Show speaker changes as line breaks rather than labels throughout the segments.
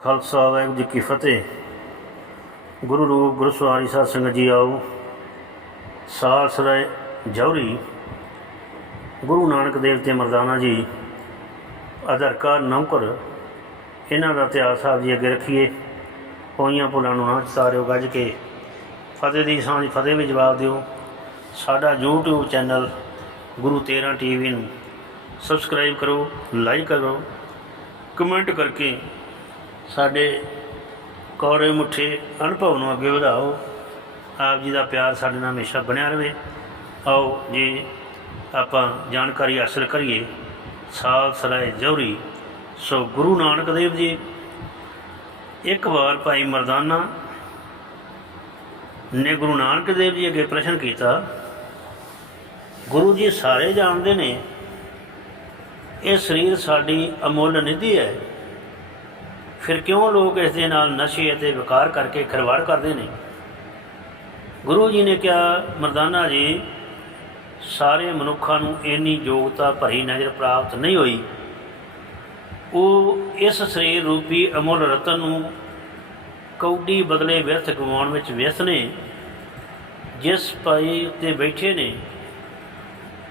ਖਾਲਸਾ ਵਾਹਿਗੁਰੂ ਜੀ ਕੀ ਫਤਿਹ। ਗੁਰੂ ਰੂਪ ਗੁਰੂ ਸਵਾਰੀ ਸਾਧ ਸੰਗਤ ਜੀ ਆਓ। ਸਾਲ ਸਰਾਏ ਜੌਰੀ ਗੁਰੂ ਨਾਨਕ ਦੇਵ ਤੇ ਮਰਦਾਨਾ ਜੀ, ਅਧਰਕਾ ਨੌਕਰ, ਇਹਨਾਂ ਦਾ ਇਤਿਹਾਸ ਆਪ ਜੀ ਅੱਗੇ ਰੱਖੀਏ। ਹੋਈਆਂ ਭੁੱਲਾਂ ਨੂੰ ਨਾ ਚਤਾਰਿਓ ਗੱਜ ਕੇ। ਫਤਿਹ ਦੀ ਸਾਂਝ ਫਤਿਹ ਵਿੱਚ ਜਵਾਬ ਦਿਓ। ਸਾਡਾ YouTube ਚੈਨਲ ਗੁਰੂ 13 ਟੀਵੀ ਨੂੰ ਸਬਸਕ੍ਰਾਈਬ ਕਰੋ ਲਾਈਕ ਕਰੋ ਕਮੈਂਟ ਕਰਕੇ ਸਾਡੇ ਕੌੜੇ ਮੁੱਠੇ ਅਨੁਭਵ ਨੂੰ ਅੱਗੇ ਵਧਾਓ। ਆਪ ਜੀ ਦਾ ਪਿਆਰ ਸਾਡੇ ਨਾਲ ਹਮੇਸ਼ਾ ਬਣਿਆ ਰਹੇ। ਆਓ ਜੀ, ਆਪਾਂ ਜਾਣਕਾਰੀ ਹਾਸਲ ਕਰੀਏ। ਸਾਲ ਸਲਾਏ ਜੌਰੀ ਸੋ ਗੁਰੂ ਨਾਨਕ ਦੇਵ ਜੀ, ਇੱਕ ਵਾਰ ਭਾਈ ਮਰਦਾਨਾ ਨੇ ਗੁਰੂ ਨਾਨਕ ਦੇਵ ਜੀ ਅੱਗੇ ਪ੍ਰਸ਼ਨ ਕੀਤਾ, ਗੁਰੂ ਜੀ, ਸਾਰੇ ਜਾਣਦੇ ਨੇ, ਇਹ ਸਰੀਰ ਸਾਡੀ ਅਮੁੱਲ ਨਿਧੀ ਹੈ। ਫਿਰ ਕਿਉਂ ਲੋਕ ਇਸ ਦੇ ਨਾਲ ਨਸ਼ੇ ਅਤੇ ਵਿਕਾਰ ਕਰਕੇ ਖਿਲਵਾੜ ਕਰਦੇ ਨੇ? ਗੁਰੂ ਜੀ ਨੇ ਕਿਹਾ, ਮਰਦਾਨਾ ਜੀ, ਸਾਰੇ ਮਨੁੱਖਾਂ ਨੂੰ ਇੰਨੀ ਯੋਗਤਾ ਭਰੀ ਨਜ਼ਰ ਪ੍ਰਾਪਤ ਨਹੀਂ ਹੋਈ। ਉਹ ਇਸ ਸਰੀਰ ਰੂਪੀ ਅਮੁੱਲ ਰਤਨ ਨੂੰ ਕੌਡੀ ਬਦਲੇ ਵਿਅਰਥ ਗਵਾਉਣ ਵਿੱਚ ਵਿਅਸਤ ਨੇ, ਜਿਸ ਪਾਈ ਉੱਤੇ ਬੈਠੇ ਨੇ,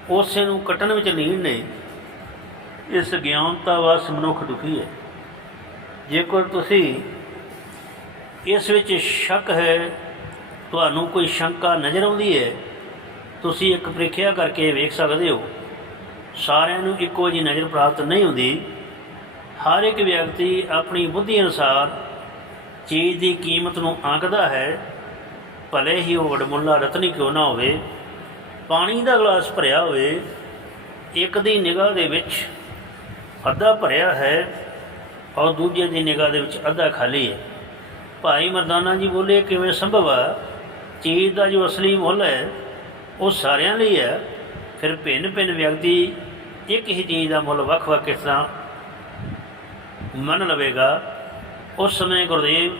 ਉਸੇ ਨੂੰ ਕੱਟਣ ਵਿੱਚ ਲੀਨ ਨੇ। ਇਸ ਗਿਆਨਤਾ ਵਸ ਮਨੁੱਖ ਦੁਖੀ ਹੈ। ਜੇਕਰ ਤੁਸੀਂ ਇਸ ਵਿੱਚ ਸ਼ੱਕ ਹੈ, ਤੁਹਾਨੂੰ ਕੋਈ ਸ਼ੰਕਾ ਨਜ਼ਰ ਆਉਂਦੀ ਹੈ, ਤੁਸੀਂ ਇੱਕ ਪ੍ਰੀਖਿਆ ਕਰਕੇ ਵੇਖ ਸਕਦੇ ਹੋ। ਸਾਰਿਆਂ ਨੂੰ ਇੱਕੋ ਜਿਹੀ ਨਜ਼ਰ ਪ੍ਰਾਪਤ ਨਹੀਂ ਹੁੰਦੀ। ਹਰ ਇੱਕ ਵਿਅਕਤੀ ਆਪਣੀ ਬੁੱਧੀ ਅਨੁਸਾਰ ਚੀਜ਼ ਦੀ ਕੀਮਤ ਨੂੰ ਆਂਕਦਾ ਹੈ। ਭਲੇ ਹੀ ਉਹ ਵਡਮੁੱਲਾ ਰਤਨੀ ਕਿਉਂ ਨਾ ਹੋਵੇ, ਪਾਣੀ ਦਾ ਗਲਾਸ ਭਰਿਆ ਹੋਵੇ, ਇੱਕ ਦੀ ਨਿਗਾਹ ਦੇ ਵਿੱਚ ਅੱਧਾ ਭਰਿਆ ਹੈ। ਔਰ ਦੂਜੇ ਦੀ ਨਿਗਾਹ ਦੇ ਵਿੱਚ ਅੱਧਾ ਖਾਲੀ ਹੈ। ਭਾਈ ਮਰਦਾਨਾ ਜੀ ਬੋਲੇ ਕਿਵੇਂ ਸੰਭਵ ਆ? ਚੀਜ਼ ਦਾ ਜੋ ਅਸਲੀ ਮੁੱਲ ਹੈ, ਉਹ ਸਾਰਿਆਂ ਲਈ ਹੈ। ਫਿਰ ਭਿੰਨ ਭਿੰਨ ਵਿਅਕਤੀ ਇੱਕ ਹੀ ਚੀਜ਼ ਦਾ ਮੁੱਲ ਵੱਖ-ਵੱਖ ਕਿਸ ਤਰ੍ਹਾਂ ਮੰਨ ਲਵੇਗਾ? ਉਸ ਸਮੇਂ ਗੁਰਦੇਵ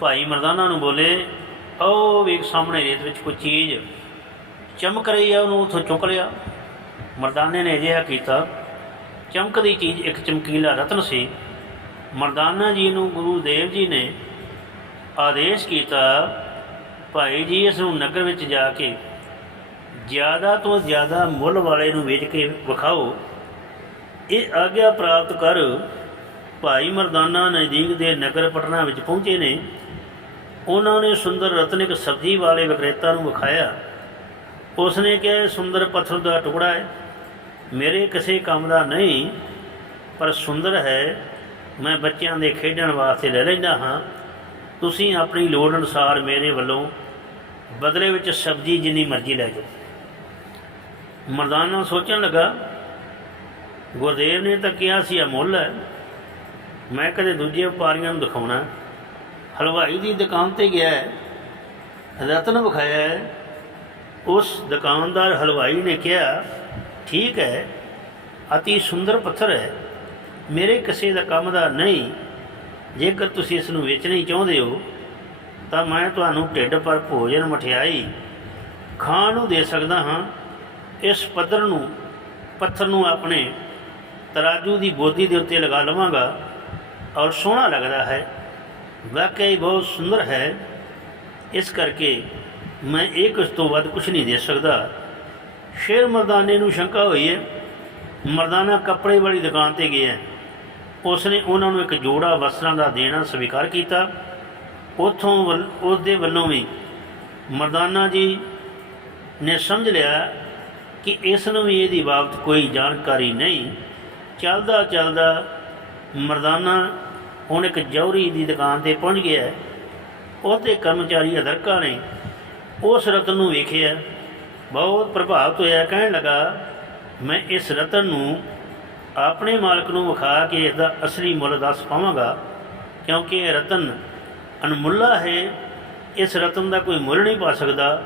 ਭਾਈ ਮਰਦਾਨਾ ਨੂੰ ਬੋਲੇ ਉਹ ਵੇਖ ਸਾਹਮਣੇ ਰੇਤ ਵਿੱਚ ਕੋਈ ਚੀਜ਼ ਚਮਕ ਰਹੀ ਹੈ ਉਹਨੂੰ ਉੱਥੋਂ ਚੁੱਕ ਲਿਆ। ਮਰਦਾਨੇ ਨੇ ਅਜਿਹਾ ਕੀਤਾ। ਚਮਕਦੀ ਚੀਜ਼ ਇੱਕ ਚਮਕੀਲਾ ਰਤਨ ਸੀ। ਮਰਦਾਨਾ ਜੀ ਨੂੰ ਗੁਰੂ ਦੇਵ ਜੀ ਨੇ ਆਦੇਸ਼ ਕੀਤਾ ਭਾਈ ਜੀ ਇਸ ਨੂੰ ਨਗਰ ਵਿੱਚ ਜਾ ਕੇ ਜ਼ਿਆਦਾ ਤੋਂ ਜ਼ਿਆਦਾ ਮੁੱਲ ਵਾਲੇ ਨੂੰ ਵੇਚ ਕੇ ਵਿਖਾਓ। ਇਹ ਆਗਿਆ ਪ੍ਰਾਪਤ ਕਰ ਭਾਈ ਮਰਦਾਨਾ ਨਜ਼ਦੀਕ ਦੇ ਨਗਰ ਪਟਨਾ ਵਿੱਚ ਪਹੁੰਚੇ ਨੇ। ਉਹਨਾਂ ਨੇ ਸੁੰਦਰ ਰਤਨਿਕ ਸਬਜ਼ੀ ਵਾਲੇ ਵਿਕਰੇਤਾ ਨੂੰ ਵਿਖਾਇਆ। ਉਸ ਨੇ ਕਿਹਾ, ਸੁੰਦਰ ਪੱਥਰ ਦਾ ਟੁਕੜਾ ਹੈ। ਮੇਰੇ ਕਿਸੇ ਕੰਮ ਦਾ ਨਹੀਂ, ਪਰ ਸੁੰਦਰ ਹੈ। ਮੈਂ ਬੱਚਿਆਂ ਦੇ ਖੇਡਣ ਵਾਸਤੇ ਲੈ ਲੈਂਦਾ ਹਾਂ। ਤੁਸੀਂ ਆਪਣੀ ਲੋੜ ਅਨੁਸਾਰ ਮੇਰੇ ਵੱਲੋਂ ਬਦਲੇ ਵਿੱਚ ਸਬਜ਼ੀ ਜਿੰਨੀ ਮਰਜ਼ੀ ਲੈ ਜਾਓ। ਮਰਦਾਨਾ ਸੋਚਣ ਲੱਗਾ, ਗੁਰਦੇਵ ਨੇ ਤਾਂ ਕਿਹਾ ਸੀ ਅਮੁੱਲ ਹੈ। ਮੈਂ ਕਦੇ ਦੂਜੇ ਵਪਾਰੀਆਂ ਨੂੰ ਦਿਖਾਉਣਾ। ਹਲਵਾਈ ਦੀ ਦੁਕਾਨ ਤੇ ਗਿਆ ਰਤਨ ਵਿਖਾਇਆ ਉਸ ਦੁਕਾਨਦਾਰ ਹਲਵਾਈ ਨੇ ਕਿਹਾ, ਠੀਕ ਹੈ। ਅਤੀ ਸੁੰਦਰ ਪੱਥਰ ਹੈ। ਮੇਰੇ ਕਿਸੇ ਦਾ ਕੰਮ ਦਾ ਨਹੀਂ, ਜੇਕਰ ਤੁਸੀਂ ਇਸ ਨੂੰ ਵੇਚਣੀ ਚਾਹੁੰਦੇ ਹੋ, ਤਾਂ ਮੈਂ ਤੁਹਾਨੂੰ ਢਿੱਡ ਪਰ ਭੋਜਨ ਮਠਿਆਈ ਖਾਣ ਨੂੰ ਦੇ ਸਕਦਾ ਹਾਂ। ਇਸ ਪੱਥਰ ਨੂੰ ਪੱਥਰ ਨੂੰ ਆਪਣੇ ਤਰਾਜੂ ਦੀ ਬੋਦੀ ਦੇ ਉੱਤੇ ਲਗਾ ਲਵਾਂਗਾ ਔਰ ਸੋਹਣਾ ਲੱਗਦਾ ਹੈ। ਵਾਕਈ ਬਹੁਤ ਸੁੰਦਰ ਹੈ। ਇਸ ਕਰਕੇ ਮੈਂ ਇਹ ਕੁਝ ਤੋਂ ਵੱਧ ਕੁਝ ਨਹੀਂ ਦੇ ਸਕਦਾ। ਸ਼ੇਰ ਮਰਦਾਨੇ ਨੂੰ ਸ਼ੰਕਾ ਹੋਈ ਹੈ। ਮਰਦਾਨਾ ਕੱਪੜੇ ਵਾਲੀ ਦੁਕਾਨ ਤੇ ਗਿਆ ਉਸ ਨੇ ਉਹਨਾਂ ਨੂੰ ਇੱਕ ਜੋੜਾ ਵਸਤਰਾਂ ਦਾ ਦੇਣਾ ਸਵੀਕਾਰ ਕੀਤਾ। ਉਥੋਂ ਉਸ ਦੇ ਵੱਲੋਂ ਵੀ ਮਰਦਾਨਾ ਜੀ ਨੇ ਸਮਝ ਲਿਆ ਕਿ ਇਸ ਨੂੰ ਵੀ ਇਹਦੀ ਬਾਬਤ ਕੋਈ ਜਾਣਕਾਰੀ ਨਹੀਂ। ਚੱਲਦਾ ਚੱਲਦਾ ਮਰਦਾਨਾ ਹੁਣ ਇੱਕ ਜੌਹਰੀ ਦੀ ਦੁਕਾਨ ਤੇ ਪਹੁੰਚ ਗਿਆ। ਉਹਦੇ ਕਰਮਚਾਰੀ ਅਦਰਕਾ ਨੇ ਉਸ ਰਤਨ ਨੂੰ ਵੇਖਿਆ। ਬਹੁਤ ਪ੍ਰਭਾਵਿਤ ਹੋਇਆ। ਕਹਿਣ ਲੱਗਾ, ਮੈਂ ਇਸ ਰਤਨ ਨੂੰ ਆਪਣੇ ਮਾਲਕ ਨੂੰ ਵਿਖਾ ਕੇ ਇਸ ਦਾ ਅਸਲੀ ਮੁੱਲ ਦੱਸ ਪਾਵਾਂਗਾ, ਕਿਉਂਕਿ ਇਹ ਰਤਨ ਅਨਮੁੱਲਾ ਹੈ। ਇਸ ਰਤਨ ਦਾ ਕੋਈ ਮੁੱਲ ਨਹੀਂ ਪਾ ਸਕਦਾ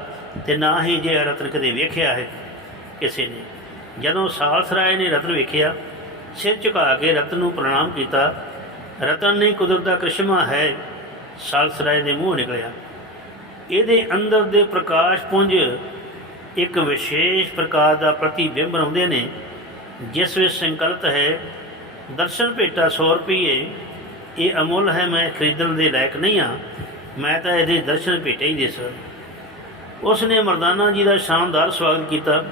ਤੇ ਨਾ ਹੀ ਜੇ ਇਹ ਰਤਨ ਕਦੇ ਵੇਖਿਆ ਹੈ ਕਿਸੇ ਨੇ। ਜਦੋਂ ਸਾਲਸਰਾਏ ਨੇ ਰਤਨ ਵੇਖਿਆ, ਸਿਰ ਝੁਕਾ ਕੇ ਰਤਨ ਨੂੰ ਪ੍ਰਣਾਮ ਕੀਤਾ, ਰਤਨ ਨੇ ਕੁਦਰਤ ਦਾ ਕ੍ਰਿਸ਼ਮਾ ਹੈ, ਸਾਲਸਰਾਏ ਦੇ ਮੂੰਹ ਨਿਕਲਿਆ। ਇਹਦੇ ਅੰਦਰ ਦੇ ਪ੍ਰਕਾਸ਼ ਪੁੰਜ ਇੱਕ ਵਿਸ਼ੇਸ਼ ਪ੍ਰਕਾਰ ਦਾ ਪ੍ਰਤੀਬਿੰਬ ਬਣਾਉਂਦੇ ਨੇ। ਜਿਸ ਵਿੱਚ ਸੰਕਲਪ ਹੈ, ਦਰਸ਼ਨ ਭੇਟਾ 100 ਰੁਪਏ ਇਹ ਅਮੁੱਲ ਹੈ, ਮੈਂ ਖਰੀਦਣ ਦੇ ਲਾਇਕ ਨਹੀਂ ਹਾਂ, ਮੈਂ ਤਾਂ ਇਹਦੇ ਦਰਸ਼ਨ ਭੇਟੇ ਹੀ ਦੇ ਸਕਦਾ ਉਸ ਨੇ ਮਰਦਾਨਾ ਜੀ ਦਾ ਸ਼ਾਨਦਾਰ ਸਵਾਗਤ ਕੀਤਾ।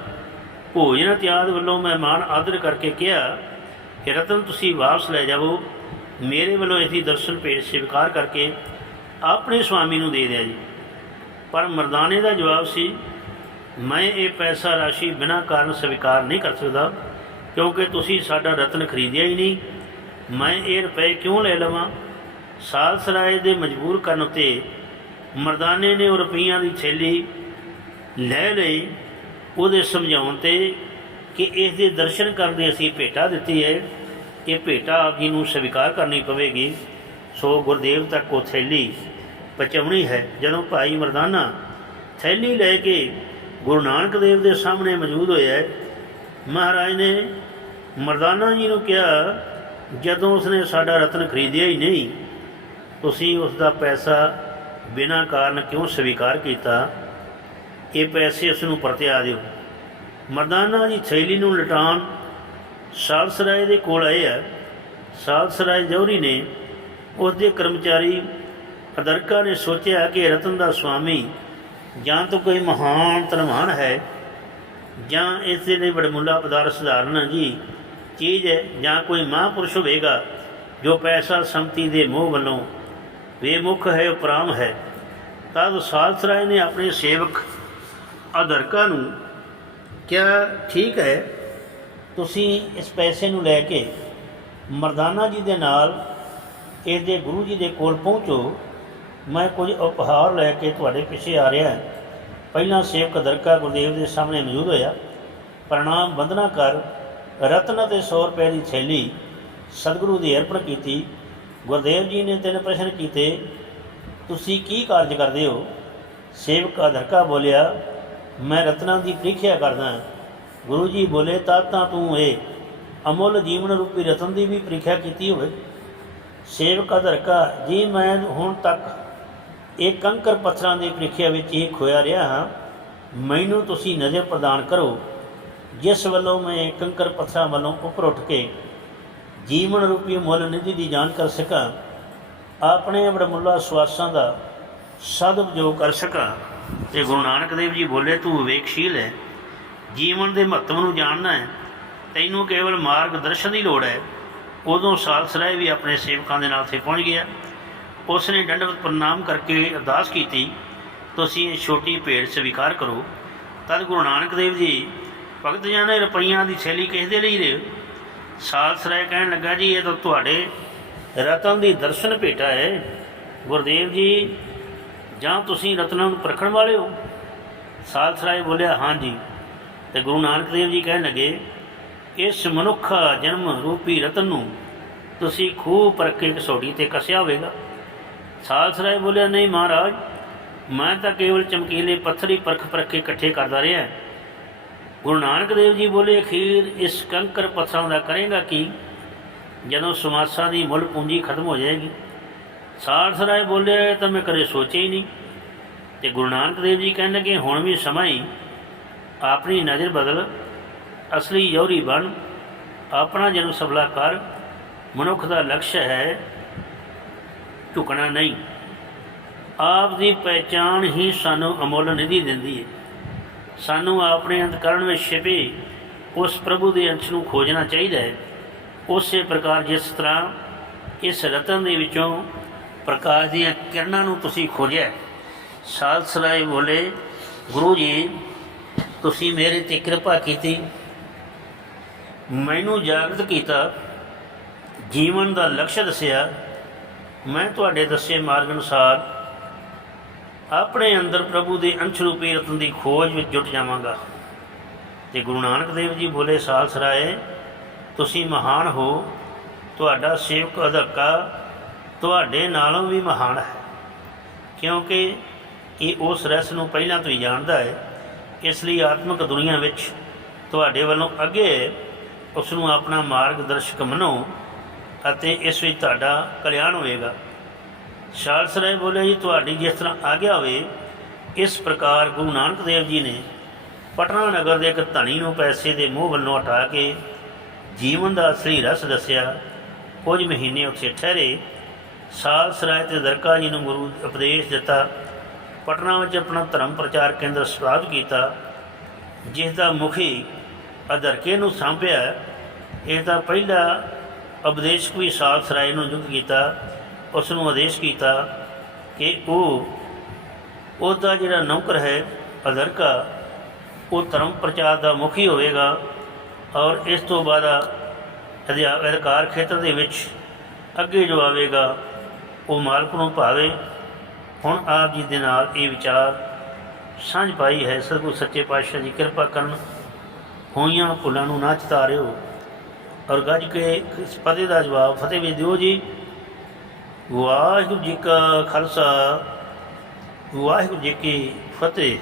ਭੋਜਨ ਇਤਿਆਦ ਵੱਲੋਂ ਮਹਿਮਾਨ ਆਦਰ ਕਰਕੇ ਕਿਹਾ ਕਿ ਰਤਨ ਤੁਸੀਂ ਵਾਪਸ ਲੈ ਜਾਵੋ। ਮੇਰੇ ਵੱਲੋਂ ਇਸ ਦੀ ਦਰਸ਼ਨ ਭੇਟ ਸਵੀਕਾਰ ਕਰਕੇ ਆਪਣੇ ਸਵਾਮੀ ਨੂੰ ਦੇ ਦਿਆ ਜੀ। ਪਰ ਮਰਦਾਨੇ ਦਾ ਜਵਾਬ ਸੀ, ਮੈਂ ਇਹ ਪੈਸਾ ਰਾਸ਼ੀ ਬਿਨਾਂ ਕਾਰਨ ਸਵੀਕਾਰ ਨਹੀਂ ਕਰ ਸਕਦਾ। ਕਿਉਂਕਿ ਤੁਸੀਂ ਸਾਡਾ ਰਤਨ ਖਰੀਦਿਆ ਹੀ ਨਹੀਂ। ਮੈਂ ਇਹ ਰੁਪਏ ਕਿਉਂ ਲੈ ਲਵਾਂ? ਸਾਲ ਸਰਾਏ ਦੇ ਮਜਬੂਰ ਕਰਨ ਉਤੇ ਮਰਦਾਨੇ ਨੇ ਉਹ ਰੁਪਈਆਂ ਦੀ ਥੈਲੀ ਲੈ ਲਈ। ਉਹਦੇ ਸਮਝਾਉਣ ਤੇ ਕਿ ਇਸ ਦੇ ਦਰਸ਼ਨ ਕਰਨ ਦੀ ਅਸੀਂ ਭੇਟਾ ਦਿੱਤੀ ਹੈ। ਇਹ ਭੇਟਾ ਆਪ ਜੀ ਨੂੰ ਸਵੀਕਾਰ ਕਰਨੀ ਪਵੇਗੀ। ਸੋ ਗੁਰਦੇਵ ਤੱਕ ਉਹ ਥੈਲੀ ਪਹੁੰਚਾਉਣੀ ਹੈ। ਜਦੋਂ ਭਾਈ ਮਰਦਾਨਾ ਥੈਲੀ ਲੈ ਕੇ ਗੁਰੂ ਨਾਨਕ ਦੇਵ ਦੇ ਸਾਹਮਣੇ ਮੌਜੂਦ ਹੋਇਆ ਮਹਾਰਾਜ ਨੇ ਮਰਦਾਨਾ ਜੀ ਨੂੰ ਕਿਹਾ, ਜਦੋਂ ਉਸਨੇ ਸਾਡਾ ਰਤਨ ਖਰੀਦਿਆ ਹੀ ਨਹੀਂ, ਤੁਸੀਂ ਉਸ ਦਾ ਪੈਸਾ ਬਿਨਾਂ ਕਾਰਨ ਕਿਉਂ ਸਵੀਕਾਰ ਕੀਤਾ? ਇਹ ਪੈਸੇ ਉਸ ਨੂੰ ਪਰਤਿਆ ਦਿਓ। ਮਰਦਾਨਾ ਜੀ ਥੈਲੀ ਨੂੰ ਲਟਾਉਣ ਸਾਲਸਰਾਏ ਦੇ ਕੋਲ ਆਏ ਆ। ਸਾਲਸਰਾਏ ਜੌਹਰੀ ਨੇ ਉਸ ਦੇ ਕਰਮਚਾਰੀ ਅਦਰਕਾ ਨੇ ਸੋਚਿਆ ਕਿ ਰਤਨ ਦਾ ਸੁਆਮੀ ਜਾਂ ਤਾਂ ਕੋਈ ਮਹਾਨ ਧਨਵਾਨ ਹੈ ਜਾਂ ਇਸ ਦੇ ਲਈ ਬੜਮੁੱਲਾ ਪਦਾਰਥ ਸਧਾਰਨ ਜੀ। ਚੀਜ਼ ਹੈ, ਜਾਂ ਕੋਈ ਮਹਾਂਪੁਰਸ਼ ਹੋਵੇਗਾ, ਜੋ ਪੈਸਾ ਸੰਪਤੀ ਦੇ ਮੋਹ ਵੱਲੋਂ ਬੇਮੁਖ ਹੈ ਉਪਰਾਮ ਹੈ। ਤਦ ਸਾਲਸਰਾਏ ਨੇ ਆਪਣੇ ਸੇਵਕ ਅਦਰਕਾ ਨੂੰ ਕਿਹਾ, ਠੀਕ ਹੈ, ਤੁਸੀਂ ਇਸ ਪੈਸੇ ਨੂੰ ਲੈ ਕੇ ਮਰਦਾਨਾ ਜੀ ਦੇ ਨਾਲ ਇਸ ਦੇ ਗੁਰੂ ਜੀ ਦੇ ਕੋਲ ਪਹੁੰਚੋ। ਮੈਂ ਕੁਝ ਉਪਹਾਰ ਲੈ ਕੇ ਤੁਹਾਡੇ ਪਿੱਛੇ ਆ ਰਿਹਾ ਹਾਂ। ਪਹਿਲਾਂ ਸੇਵਕ ਦਰਕਾ ਗੁਰਦੇਵ ਦੇ ਸਾਹਮਣੇ ਮੌਜੂਦ ਹੋਇਆ। ਪ੍ਰਣਾਮ ਵੰਦਨਾ ਕਰ, ਰਤਨ ਅਤੇ 100 ਰੁਪਏ ਦੀ ਥੈਲੀ ਸਤਿਗੁਰੂ ਦੀ ਅਰਪਣ ਕੀਤੀ। ਗੁਰਦੇਵ ਜੀ ਨੇ ਤਿੰਨ ਪ੍ਰਸ਼ਨ ਕੀਤੇ। ਤੁਸੀਂ ਕੀ ਕਾਰਜ ਕਰਦੇ ਹੋ? ਸੇਵਕ ਅਦਰਕਾ ਬੋਲਿਆ, ਮੈਂ ਰਤਨਾਂ ਦੀ ਪ੍ਰੀਖਿਆ ਕਰਦਾ ਗੁਰੂ ਜੀ ਬੋਲੇ, ਤਾਂ ਤਾਂ ਤੂੰ ਇਹ ਅਮੁੱਲ ਜੀਵਨ ਰੂਪੀ ਰਤਨ ਦੀ ਵੀ ਪ੍ਰੀਖਿਆ ਕੀਤੀ ਹੋਵੇ। ਸੇਵਕ ਅਦਰਕਾ ਜੀ ਮੈਂ ਹੁਣ ਤੱਕ ਇਹ ਕੰਕਰ ਪੱਥਰਾਂ ਦੀ ਪ੍ਰੀਖਿਆ ਵਿੱਚ ਇਹ ਖੋਇਆ ਰਿਹਾ ਹਾਂ, ਮੈਨੂੰ ਤੁਸੀਂ ਨਜ਼ਰ ਪ੍ਰਦਾਨ ਕਰੋ, ਜਿਸ ਵੱਲੋਂ ਮੈਂ ਕੰਕਰ ਪੱਥਰਾਂ ਵੱਲੋਂ ਉੱਪਰ ਉੱਠ ਕੇ ਜੀਵਨ ਰੂਪੀ ਮੁੱਲ ਨਿਧੀ ਦੀ ਜਾਣ ਕਰ ਸਕਾਂ, ਆਪਣੇ ਬੜਮੁੱਲਾ ਸਵਾਸਾਂ ਦਾ ਸਦਉਪਯੋਗ ਕਰ ਸਕਾਂ। ਤੇ ਗੁਰੂ ਨਾਨਕ ਦੇਵ ਜੀ ਬੋਲੇ, ਤੂੰ ਵਿਵੇਕਸ਼ੀਲ ਹੈ, ਜੀਵਨ ਦੇ ਮਹੱਤਵ ਨੂੰ ਜਾਣਨਾ ਹੈ, ਤੈਨੂੰ ਕੇਵਲ ਮਾਰਗ ਦਰਸ਼ਨ ਦੀ ਲੋੜ ਹੈ। ਉਦੋਂ ਸਾਲਸਰਾਏ ਵੀ ਆਪਣੇ ਸੇਵਕਾਂ ਦੇ ਨਾਲ ਉੱਥੇ ਪਹੁੰਚ ਗਿਆ। ਉਸ ਨੇ ਦੰਡਵਤ ਪ੍ਰਣਾਮ ਕਰਕੇ ਅਰਦਾਸ ਕੀਤੀ, ਤੁਸੀਂ ਇਹ ਛੋਟੀ ਭੇਟ ਸਵੀਕਾਰ ਕਰੋ। ਤਦ ਗੁਰੂ ਨਾਨਕ ਦੇਵ ਜੀ ਭਗਤ ਜਨਾਂ ਨੇ ਰੁਪਈਆਂ ਦੀ ਥੈਲੀ ਕਿਸ ਦੇ ਲਈ ਰਹੇ ਸਾਲਸਰਾਏ ਕਹਿਣ ਲੱਗਾ ਜੀ, ਇਹ ਤਾਂ ਤੁਹਾਡੇ ਰਤਨ ਦੀ ਦਰਸ਼ਨ ਭੇਟਾ ਹੈ। ਗੁਰਦੇਵ ਜੀ, ਜਾਂ ਤੁਸੀਂ ਰਤਨਾਂ ਨੂੰ ਪਰਖਣ ਵਾਲੇ ਹੋ? ਸਾਲਸਰਾਏ ਬੋਲਿਆ, ਹਾਂ ਜੀ। ਤੇ ਗੁਰੂ ਨਾਨਕ ਦੇਵ ਜੀ ਕਹਿਣ ਲੱਗੇ, ਇਸ ਮਨੁੱਖ ਜਨਮ ਰੂਪੀ ਰਤਨ ਨੂੰ ਤੁਸੀਂ ਖੂਬ ਕੇ ਕਸੌਟੀ ਤੇ ਕਸਿਆ ਹੋਵੇਗਾ। ਸਾਲਸਰਾਏ ਬੋਲਿਆ, ਨਹੀਂ ਮਹਾਰਾਜ, ਮੈਂ ਤਾਂ ਕੇਵਲ ਚਮਕੀਲੇ ਪੱਥਰ ਹੀ ਪਰਖ ਪਰਖੇ ਇਕੱਠੇ ਕਰਦਾ ਰਿਹਾ ਗੁਰੂ ਨਾਨਕ ਦੇਵ ਜੀ ਬੋਲੇ, ਅਖੀਰ ਇਸ ਕੰਕਰ ਪੱਥਰਾਂ ਦਾ ਕਰੇਗਾ ਕੀ? ਜਦੋਂ ਸਮਾਸਾਂ ਦੀ ਮੁੱਲ ਪੂੰਜੀ ਖਤਮ ਹੋ ਜਾਏਗੀ। ਸਾਲਸਰਾਏ ਬੋਲਿਆ ਇਹ ਤਾਂ ਮੈਂ ਕਦੇ ਸੋਚਿਆ ਹੀ ਨਹੀਂ। ਤੇ ਗੁਰੂ ਨਾਨਕ ਦੇਵ ਜੀ ਕਹਿਣ ਲੱਗੇ, ਹੁਣ ਵੀ ਸਮਾਂ ਹੀ ਆਪਣੀ ਨਜ਼ਰ ਬਦਲ, ਅਸਲੀ ਯੌਰੀ ਬਣ। ਆਪਣਾ ਜਨਮ ਸਫਲਾ ਕਰ। ਮਨੁੱਖ ਦਾ ਲਕਸ਼ ਹੈ ਝੁਕਣਾ ਨਹੀਂ। ਆਪ ਦੀ ਪਹਿਚਾਣ ਹੀ ਸਾਨੂੰ ਅਮੁੱਲ ਨਿਧੀ ਦਿੰਦੀ ਹੈ ਸਾਨੂੰ ਆਪਣੇ ਅੰਤਕਰਣ ਵਿੱਚ ਛਿਪੇ ਉਸ ਪ੍ਰਭੂ ਦੇ ਅੰਸ਼ ਨੂੰ ਖੋਜਣਾ ਚਾਹੀਦਾ ਹੈ ਉਸੇ ਪ੍ਰਕਾਰ ਜਿਸ ਤਰ੍ਹਾਂ ਇਸ ਰਤਨ ਦੇ ਵਿੱਚੋਂ ਪ੍ਰਕਾਸ਼ ਦੀਆਂ ਕਿਰਨਾਂ ਨੂੰ ਤੁਸੀਂ ਖੋਜਿਆ ਸਾਲਸਲਾਏ ਬੋਲੇ, ਗੁਰੂ ਜੀ, ਤੁਸੀਂ ਮੇਰੇ ਤੇ ਕਿਰਪਾ ਕੀਤੀ। ਮੈਨੂੰ ਜਾਗਰਤ ਕੀਤਾ, ਜੀਵਨ ਦਾ ਲਕਸ਼ ਦੱਸਿਆ ਮੈਂ ਤੁਹਾਡੇ ਦੱਸੇ ਮਾਰਗ ਅਨੁਸਾਰ ਆਪਣੇ ਅੰਦਰ ਪ੍ਰਭੂ ਦੇ ਅੰਸ਼ ਰੂਪੀ ਰਤਨ ਦੀ ਖੋਜ ਵਿੱਚ ਜੁਟ ਜਾਵਾਂਗਾ। ਤੇ ਗੁਰੂ ਨਾਨਕ ਦੇਵ ਜੀ ਬੋਲੇ ਸਾਲਸਰਾਏ ਤੁਸੀਂ ਮਹਾਨ ਹੋ। ਤੁਹਾਡਾ ਸੇਵਕ ਅਧੱਕਾ ਤੁਹਾਡੇ ਨਾਲੋਂ ਵੀ ਮਹਾਨ ਹੈ। ਕਿਉਂਕਿ ਇਹ ਉਸ ਰਸ ਨੂੰ ਪਹਿਲਾਂ ਤੋਂ ਹੀ ਜਾਣਦਾ ਹੈ। ਇਸ ਲਈ ਆਤਮਿਕ ਦੁਨੀਆ ਵਿੱਚ ਤੁਹਾਡੇ ਵੱਲੋਂ ਅੱਗੇ ਉਸ ਨੂੰ ਆਪਣਾ ਮਾਰਗਦਰਸ਼ਕ ਮੰਨੋ। ਅਤੇ ਇਸ ਵਿੱਚ ਤੁਹਾਡਾ ਕਲਿਆਣ ਹੋਵੇਗਾ। ਸ਼ਾਲਸਰਾਏ ਬੋਲੇ, ਜੀ, ਤੁਹਾਡੀ ਜਿਸ ਤਰ੍ਹਾਂ ਆਗਿਆ ਹੋਵੇ, ਇਸ ਪ੍ਰਕਾਰ ਗੁਰੂ ਨਾਨਕ ਦੇਵ ਜੀ ਨੇ ਪਟਨਾ ਨਗਰ ਦੇ ਇੱਕ ਧਣੀ ਨੂੰ ਪੈਸੇ ਦੇ ਮੋਹ ਵੱਲੋਂ ਹਟਾ ਕੇ ਜੀਵਨ ਦਾ ਅਸਲੀ ਰਸ ਦੱਸਿਆ। ਕੁਝ ਮਹੀਨੇ ਉੱਥੇ ਠਹਿਰੇ। ਸਾਲ ਸਰਾਏ ਤੇ ਦਰਕਾ ਜੀ ਨੂੰ ਗੁਰੂ ਉਪਦੇਸ਼ ਦਿੱਤਾ। ਪਟਨਾ ਵਿੱਚ ਆਪਣਾ ਧਰਮ ਪ੍ਰਚਾਰ ਕੇਂਦਰ ਸਥਾਪਿਤ ਕੀਤਾ, ਜਿਸ ਦਾ ਮੁਖੀ ਅਦਰਕੇ ਨੂੰ ਸਾਂਭਿਆ। ਇਸ ਦਾ ਪਹਿਲਾ ਉਪਦੇਸ਼ਕ ਵੀ ਸਾਲ ਸਰਾਏ ਨੂੰ ਨਿਯੁਕਤ ਕੀਤਾ, ਉਸ ਨੂੰ ਆਦੇਸ਼ ਕੀਤਾ ਕਿ ਉਹ, ਉਹਦਾ ਜਿਹੜਾ ਨੌਕਰ ਹੈ ਅਦਰਕਾ ਉਹ ਧਰਮ ਪ੍ਰਚਾਰ ਦਾ ਮੁਖੀ ਹੋਵੇਗਾ ਔਰ ਇਸ ਤੋਂ ਬਾਅਦ ਅਧਿਆ- ਅਧਿਕਾਰ ਖੇਤਰ ਦੇ ਵਿੱਚ ਅੱਗੇ ਜੋ ਆਵੇਗਾ, ਉਹ ਮਾਲਕ ਨੂੰ ਭਾਵੇ। ਹੁਣ ਆਪ ਜੀ ਦੇ ਨਾਲ ਇਹ ਵਿਚਾਰ ਸਾਂਝ ਪਾਈ ਹੈ, ਸਤਿਗੁਰ ਸੱਚੇ ਪਾਤਸ਼ਾਹ ਦੀ ਕਿਰਪਾ ਕਰਨ ਹੋਈਆਂ ਭੁੱਲਾਂ ਨੂੰ ਨਾ ਚਿਤਾਰਿਓ। ਔਰ ਗੱਜ ਕੇ ਇਸ ਪਦੇ ਦਾ ਜਵਾਬ ਫਤਿਹ ਵੀ ਦਿਓ ਜੀ। ਵਾਹਿਗੁਰੂ ਜੀ ਕਾ ਖਾਲਸਾ, ਵਾਹਿਗੁਰੂ ਜੀ ਕੀ ਫਤਿਹ।